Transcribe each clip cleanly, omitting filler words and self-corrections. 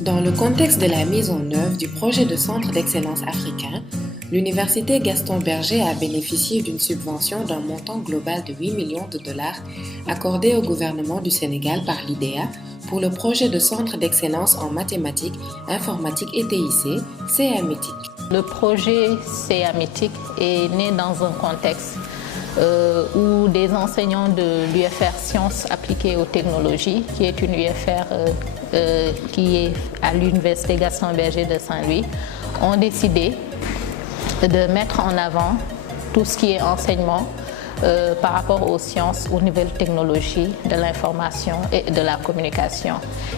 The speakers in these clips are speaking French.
Dans le contexte de la mise en œuvre du projet de centre d'excellence africain, l'Université Gaston Berger a bénéficié d'une subvention d'un montant global de 8 millions de dollars accordée au gouvernement du Sénégal par l'IDEA pour le projet de centre d'excellence en mathématiques, informatique et TIC, CAMETIC. Le projet CAMETIC est né dans un contexte où des enseignants de l'UFR Sciences appliquées aux technologies, qui est une UFR qui est à l'Université Gaston Berger de Saint-Louis, ont décidé de mettre en avant tout ce qui est enseignement par rapport aux sciences, aux nouvelles technologies de l'information et de la communication.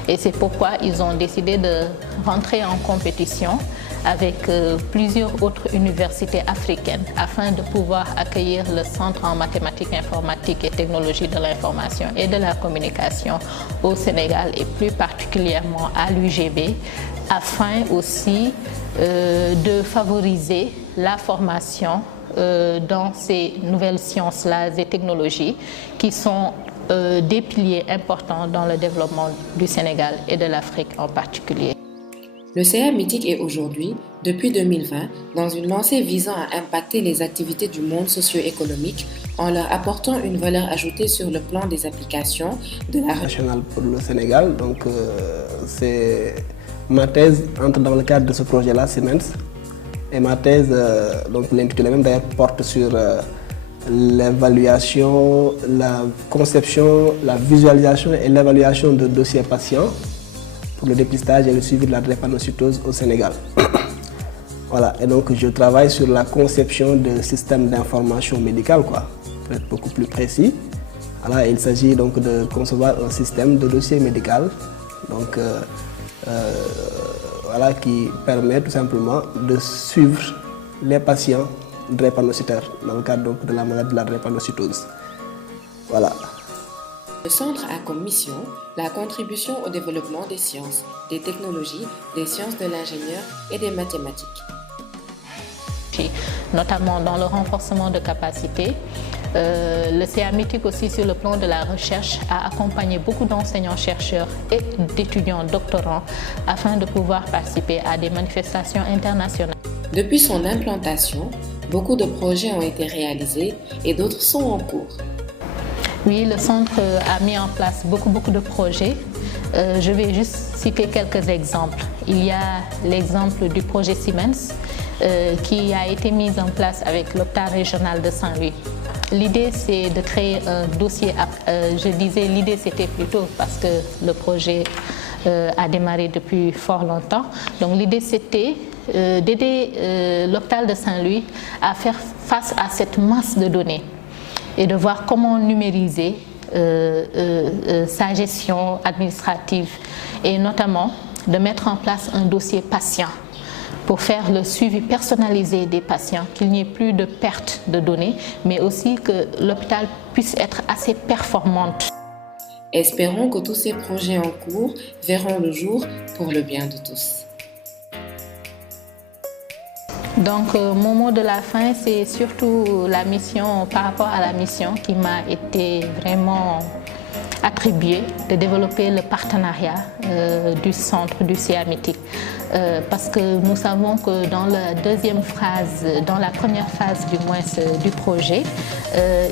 Et c'est pourquoi ils ont décidé de rentrer en compétition avec plusieurs autres universités africaines afin de pouvoir accueillir le centre en mathématiques, informatique et technologie de l'information et de la communication au Sénégal et plus particulièrement à l'UGB, afin aussi de favoriser la formation dans ces nouvelles sciences-là et technologies qui sont des piliers importants dans le développement du Sénégal et de l'Afrique en particulier. Le CAMETIC est aujourd'hui, depuis 2020, dans une lancée visant à impacter les activités du monde socio-économique en leur apportant une valeur ajoutée sur le plan des applications de la nationale pour le Sénégal. Donc, ma thèse entre dans le cadre de ce projet-là, Siemens. Et ma thèse, donc l'intitulé même d'ailleurs, porte sur l'évaluation, la conception, la visualisation et l'évaluation de dossiers patients pour le dépistage et le suivi de la drépanocytose au Sénégal. Voilà, et donc je travaille sur la conception de systèmes d'information médicale, pour être beaucoup plus précis. Voilà, il s'agit donc de concevoir un système de dossier médical, donc voilà, qui permet tout simplement de suivre les patients drépanocytaires dans le cadre donc de la maladie de la drépanocytose. Voilà. Le centre a comme mission la contribution au développement des sciences, des technologies, des sciences de l'ingénieur et des mathématiques. Notamment dans le renforcement de capacités. Le CAMETIC aussi sur le plan de la recherche a accompagné beaucoup d'enseignants-chercheurs et d'étudiants doctorants afin de pouvoir participer à des manifestations internationales. Depuis son implantation, beaucoup de projets ont été réalisés et d'autres sont en cours. Oui, le centre a mis en place beaucoup de projets. Je vais juste citer quelques exemples. Il y a l'exemple du projet Siemens qui a été mis en place avec l'hôpital régional de Saint-Louis. L'idée, c'est de créer un dossier, je disais l'idée c'était plutôt parce que le projet a démarré depuis fort longtemps. Donc l'idée c'était d'aider l'hôpital de Saint-Louis à faire face à cette masse de données et de voir comment numériser sa gestion administrative et notamment de mettre en place un dossier patient pour faire le suivi personnalisé des patients, qu'il n'y ait plus de perte de données, mais aussi que l'hôpital puisse être assez performante. Espérons que tous ces projets en cours verront le jour pour le bien de tous. Donc mon mot de la fin, c'est surtout la mission, par rapport à la mission qui m'a été vraiment attribuée de développer le partenariat du centre du CAMETIC. Parce que nous savons que dans la deuxième phase, dans la première phase du moins du projet,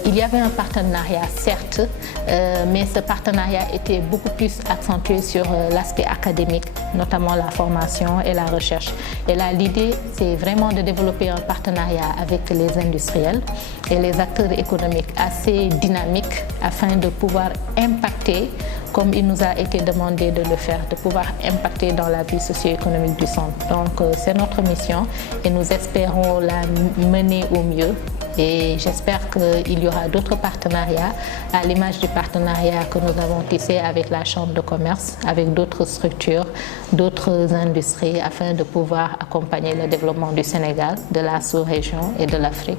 il y avait un partenariat certes, mais ce partenariat était beaucoup plus accentué sur l'aspect académique, notamment la formation et la recherche. Et là, l'idée, c'est vraiment de développer un partenariat avec les industriels et les acteurs économiques assez dynamiques afin de pouvoir impacter, comme il nous a été demandé de le faire, de pouvoir impacter dans la vie socio-économique du centre. Donc c'est notre mission et nous espérons la mener au mieux. Et j'espère qu'il y aura d'autres partenariats, à l'image du partenariat que nous avons tissé avec la Chambre de commerce, avec d'autres structures, d'autres industries, afin de pouvoir accompagner le développement du Sénégal, de la sous-région et de l'Afrique.